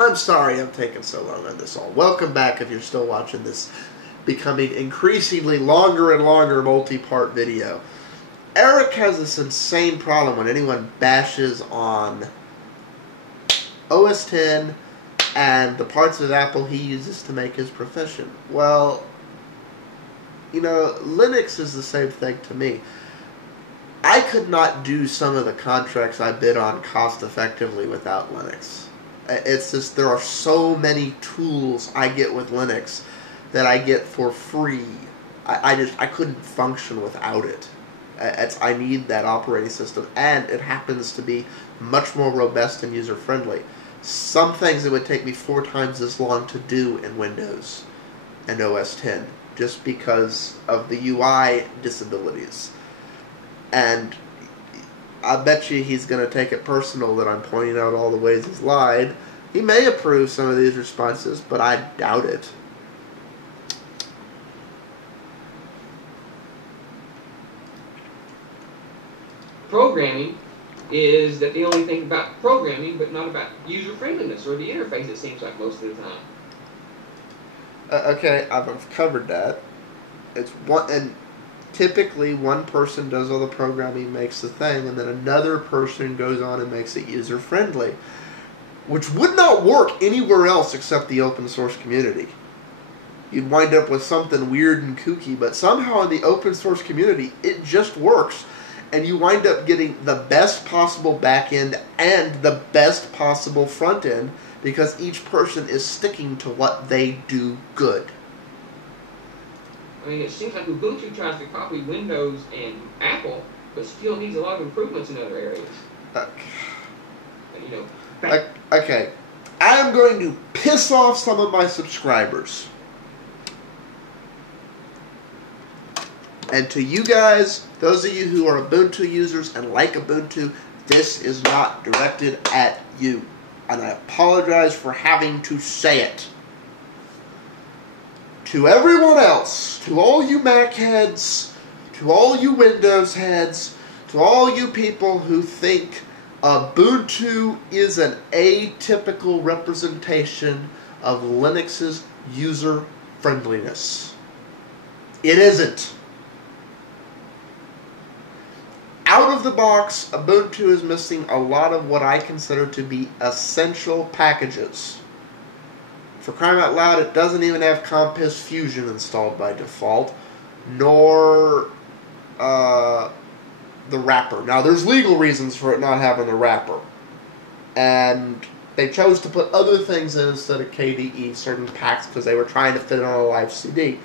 I'm sorry I'm taking so long on this all. Welcome back if you're still watching this becoming increasingly longer and longer multi-part video. Eric has this insane problem when anyone bashes on OS X and the parts of Apple he uses to make his profession. Well, you know, Linux is the same thing to me. I could not do some of the contracts I bid on cost effectively without Linux. It's just, there are so many tools I get with Linux that I get for free. I couldn't function without it. I need that operating system, and it happens to be much more robust and user-friendly. Some things it would take me 4 times as long to do in Windows and OS X, just because of the UI disabilities. And I bet you he's going to take it personal that I'm pointing out all the ways he's lied. He may approve some of these responses, but I doubt it. Programming is that they only think about programming, but not about user-friendliness or the interface, it seems like most of the time. Okay, I've covered that. It's one, and typically one person does all the programming, makes the thing, and then another person goes on and makes it user-friendly, which would not work anywhere else except the open source community. You'd wind up with something weird and kooky, but somehow in the open source community, it just works, and you wind up getting the best possible back end and the best possible front end because each person is sticking to what they do good. I mean, it seems like Ubuntu tries to copy Windows and Apple, but still needs a lot of improvements in other areas. And, you know, okay, I am going to piss off some of my subscribers. And to you guys, those of you who are Ubuntu users and like Ubuntu, this is not directed at you. And I apologize for having to say it. To everyone else, to all you Mac heads, to all you Windows heads, to all you people who think Ubuntu is an atypical representation of Linux's user friendliness. It isn't. Out of the box, Ubuntu is missing a lot of what I consider to be essential packages. For crying out loud, it doesn't even have Compiz Fusion installed by default, nor the wrapper. Now, there's legal reasons for it not having the wrapper. And they chose to put other things in instead of KDE, certain packs, because they were trying to fit it on a live CD.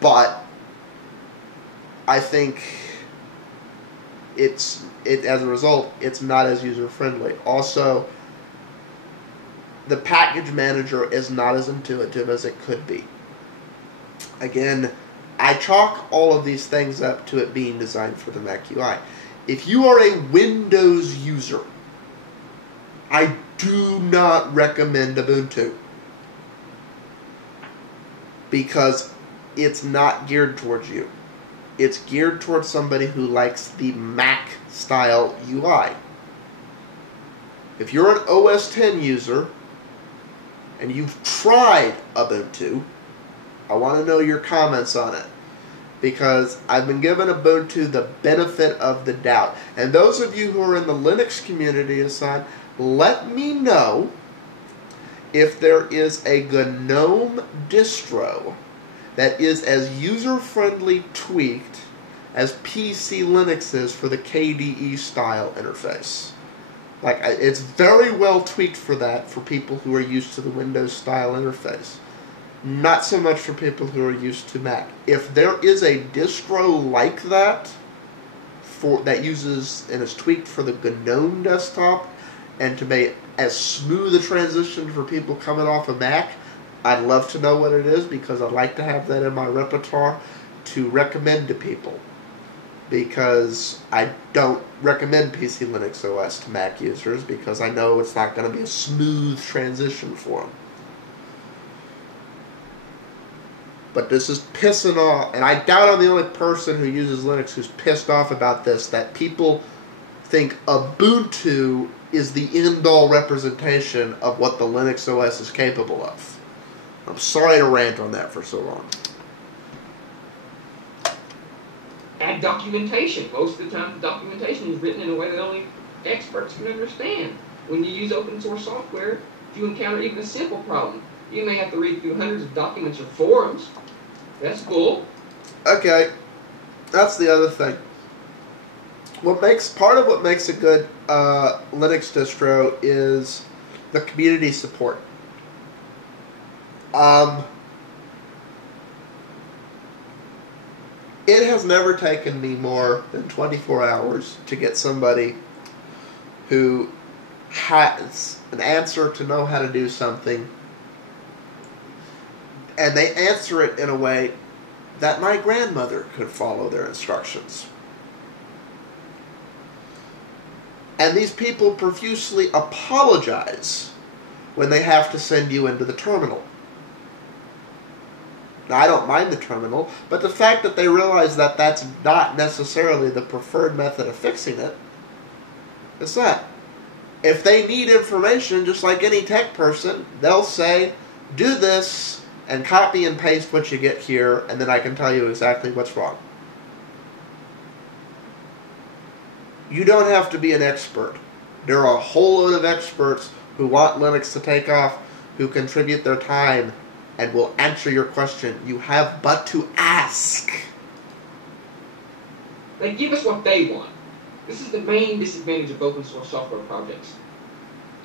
But I think as a result, it's not as user-friendly. Also, the package manager is not as intuitive as it could be. Again, I chalk all of these things up to it being designed for the Mac UI. If you are a Windows user, I do not recommend Ubuntu, because it's not geared towards you. It's geared towards somebody who likes the Mac-style UI. If you're an OS X user and you've tried Ubuntu, I want to know your comments on it, because I've been given Ubuntu the benefit of the doubt. And those of you who are in the Linux community aside, let me know if there is a GNOME distro that is as user-friendly tweaked as PC Linux is for the KDE style interface. Like, it's very well tweaked for that, for people who are used to the Windows style interface. Not so much for people who are used to Mac. If there is a distro like that, that uses and is tweaked for the GNOME desktop, and to make as smooth a transition for people coming off of Mac, I'd love to know what it is, because I'd like to have that in my repertoire to recommend to people. Because I don't recommend PC Linux OS to Mac users, because I know it's not going to be a smooth transition for them. But this is pissing off, and I doubt I'm the only person who uses Linux who's pissed off about this, that people think Ubuntu is the end-all representation of what the Linux OS is capable of. I'm sorry to rant on that for so long. Add documentation. Most of the time, the documentation is written in a way that only experts can understand. When you use open source software, if you encounter even a simple problem, you may have to read through hundreds of documents or forums. That's cool. Okay, that's the other thing. Part of what makes a good Linux distro is the community support. It has never taken me more than 24 hours to get somebody who has an answer to know how to do something, and they answer it in a way that my grandmother could follow their instructions. And these people profusely apologize when they have to send you into the terminal. Now, I don't mind the terminal, but the fact that they realize that that's not necessarily the preferred method of fixing it is that. If they need information, just like any tech person, they'll say, do this, and copy and paste what you get here, and then I can tell you exactly what's wrong. You don't have to be an expert. There are a whole load of experts who want Linux to take off, who contribute their time, and will answer your question. You have but to ask. They give us what they want. This is the main disadvantage of open source software projects.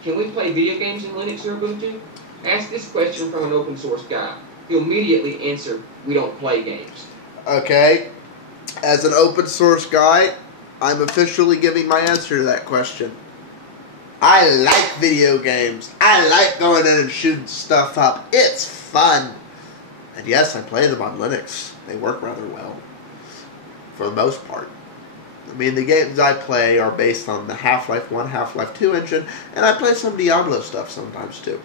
Can we play video games in Linux or Ubuntu? Ask this question from an open source guy. He'll immediately answer, we don't play games. Okay. As an open source guy, I'm officially giving my answer to that question. I like video games. I like going in and shooting stuff up. It's fun. And yes, I play them on Linux. They work rather well. For the most part. I mean, the games I play are based on the Half-Life 1, Half-Life 2 engine, and I play some Diablo stuff sometimes too.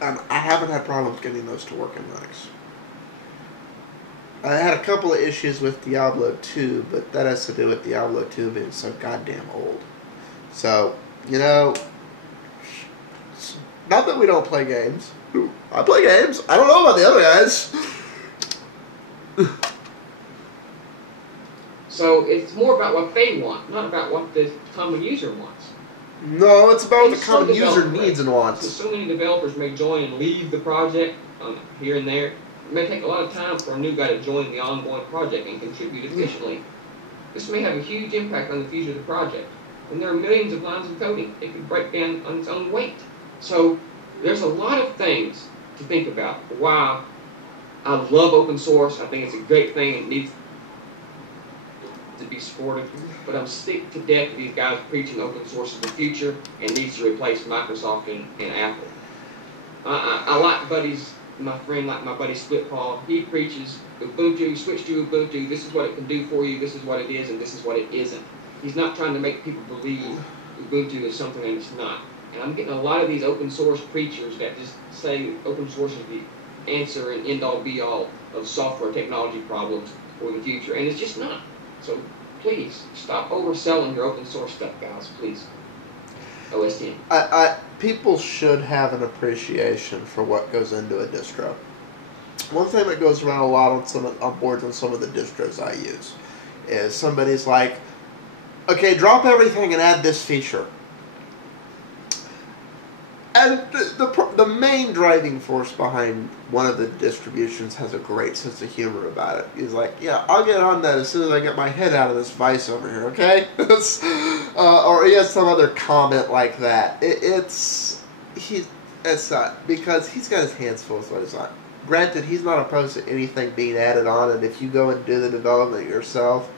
I haven't had problems getting those to work in Linux. I had a couple of issues with Diablo 2, but that has to do with Diablo 2 being so goddamn old. So, you know, not that we don't play games. I play games. I don't know about the other guys. So it's more about what they want, not about what the common user wants. No, it's about what the common user needs and wants. So many developers may join and leave the project here and there. It may take a lot of time for a new guy to join the ongoing project and contribute efficiently. This may have a huge impact on the future of the project. And there are millions of lines of coding. It could break down on its own weight. So there's a lot of things to think about. Wow, I love open source. I think it's a great thing. It needs to be supported. But I'm sick to death of these guys preaching open source is the future and needs to replace Microsoft and Apple. I like my buddy Split Paul. He preaches Ubuntu, switch to Ubuntu. This is what it can do for you. This is what it is, and this is what it isn't. He's not trying to make people believe Ubuntu is something that it's not. And I'm getting a lot of these open source preachers that just say open source is the answer and end-all be-all of software technology problems for the future, and it's just not. So please, stop overselling your open source stuff, guys, please. OS 10. People should have an appreciation for what goes into a distro. One thing that goes around a lot on boards on some of the distros I use is somebody's like, okay, drop everything and add this feature. And the main driving force behind one of the distributions has a great sense of humor about it. He's like, yeah, I'll get on that as soon as I get my head out of this vice over here, okay? Or he has some other comment like that. It's not, because he's got his hands full with what he's on. Granted, he's not opposed to anything being added on, and if you go and do the development yourself,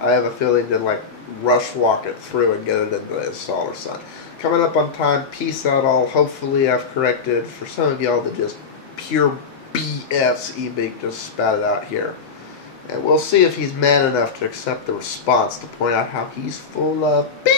I have a feeling to like rush walk it through and get it into the installer, son. Coming up on time. Peace out, all. Hopefully I've corrected for some of y'all that just pure BS Emeek just spouted out here. And we'll see if he's man enough to accept the response to point out how he's full of BS.